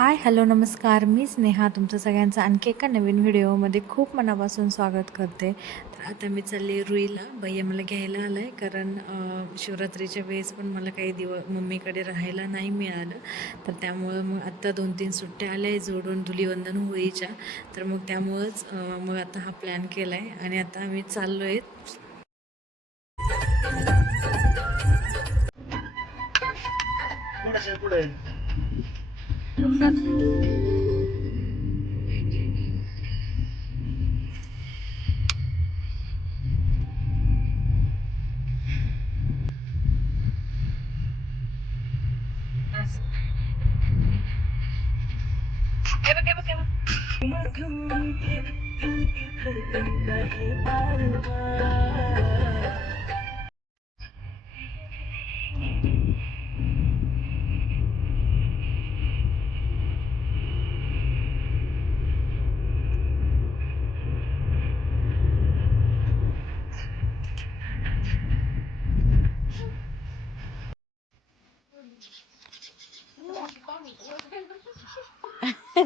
Hi hello नमस्कार, मी स्नेहा तुमचं सगळ्यांचं आणखी एका नवीन व्हिडिओमध्ये खूप मनापासून स्वागत करते. तर आता मी चालले रुईला. भैया मला घ्यायला आला आहे, कारण शिवरात्रीच्या वेळेस पण मला काही दिवस मम्मीकडे राहायला नाही मिळालं. तर त्यामुळं मग आत्ता 2-3 सुट्ट्या आल्या आहे जोडून धुलीवंदन होळीच्या. तर मग त्यामुळंच मग आता हा प्लॅन केला आहे आणि आता आम्ही चाललो आहे. पुढे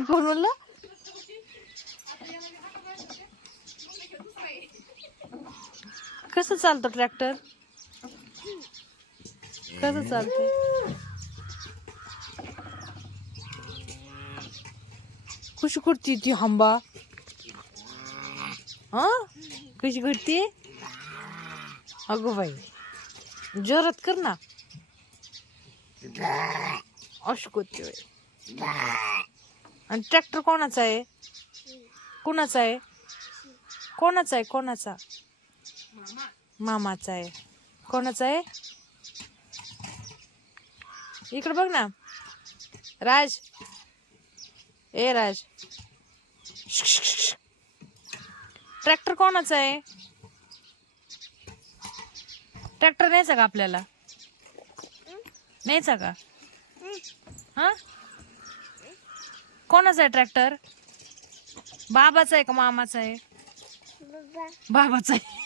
कोण म्हणलं? कसं चालतं ट्रॅक्टर? कसं चालतंय? कशी करते ती हंबा? हा, कशी करते? अगो बाई, जोरात कर ना. अशी करते बाई. आणि ट्रॅक्टर कोणाचा आहे? कोणाचा आहे? कोणाचा आहे? कोणाचा? मामाचा आहे. कोणाचा आहे? इकडे बघ ना राज. ए राज, ट्रॅक्टर कोणाचा आहे? ट्रॅक्टर न्यायचा का आपल्याला? न्यायचा का? हा, कोणाचा आहे ट्रॅक्टर? बाबाचा आहे का मामाचा आहे? बाबाचा आहे.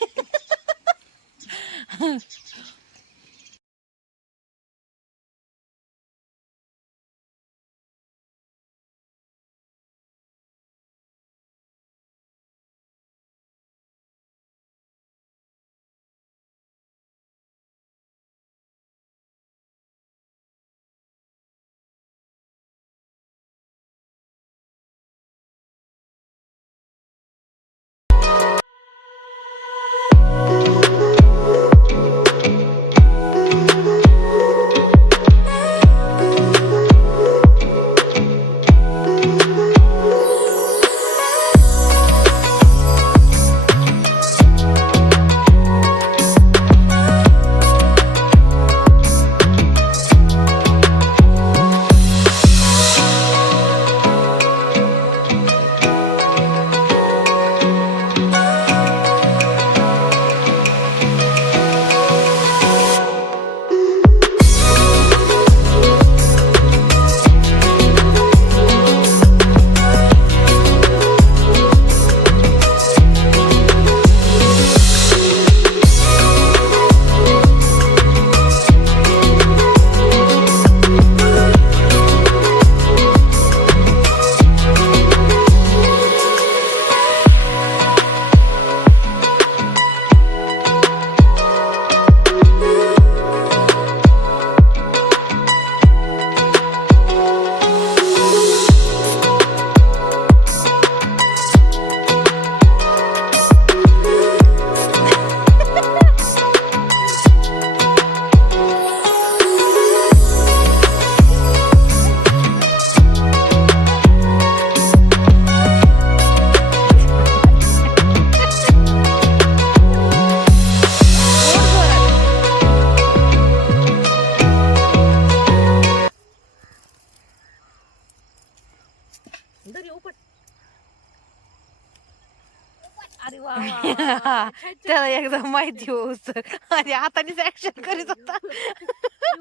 अरे वा वा त्याला एकदम माहिती होत आणि हातानेच ऍक्शन करीत होता. अरे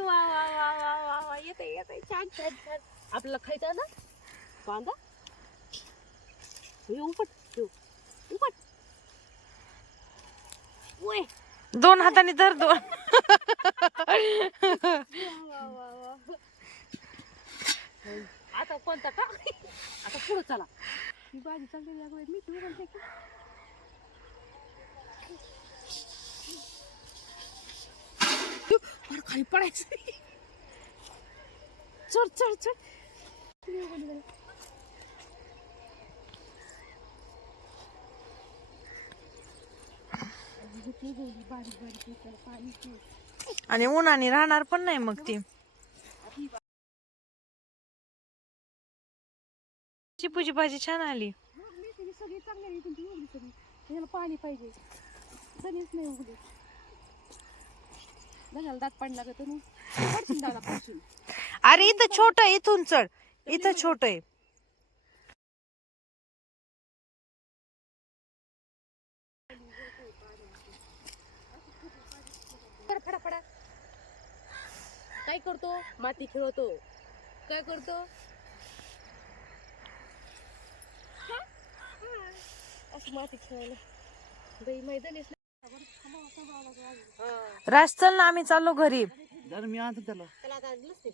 वा वा वा वा वा वा येते येते छान छान छान. आपल्याला खायचं ना कांदा. उपट उपट. दोन हाताने धर दोन. कोणता का आता पुढे चला ही भाजी चाललेली अगोदर मी तू म्हणते की फार खाली पडायचं चढ चढ चढ आणि उन्हाने राहणार पण नाही मग ती. चिपूची भाजी छान आली. सगळी चांगली पण ती उघडी सगळी त्याला पाणी पाहिजे सगळीच नाही उघडी धन्याला दात पाणी लागत ना पडशील दादा पडशील. अरे इथं छोट इथून चढ इथं छोट आहे. फडाफडा काय करतो माती खेळतो काय करतो असं माती खेळायला बाई मैदान राज चल ना आम्ही चाललो घरी. मी आणतो त्याला. त्याला आता नसते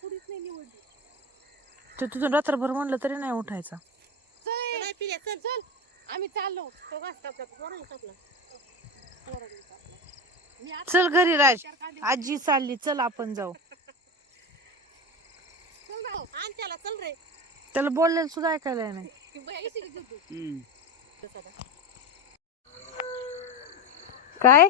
पुढीच नाही निवडली ते तुझं रात्रभर म्हणलं तरी नाही उठायचा. चल पिल्या चल चल आम्ही चाललो तो घास कापला पोरांनी कापला चल घरी राज आजी चालली चल आपण जाऊ. चल जाऊ आण त्याला चल रे त्याला बोललेलं सुद्धा ऐकायला नाही. काय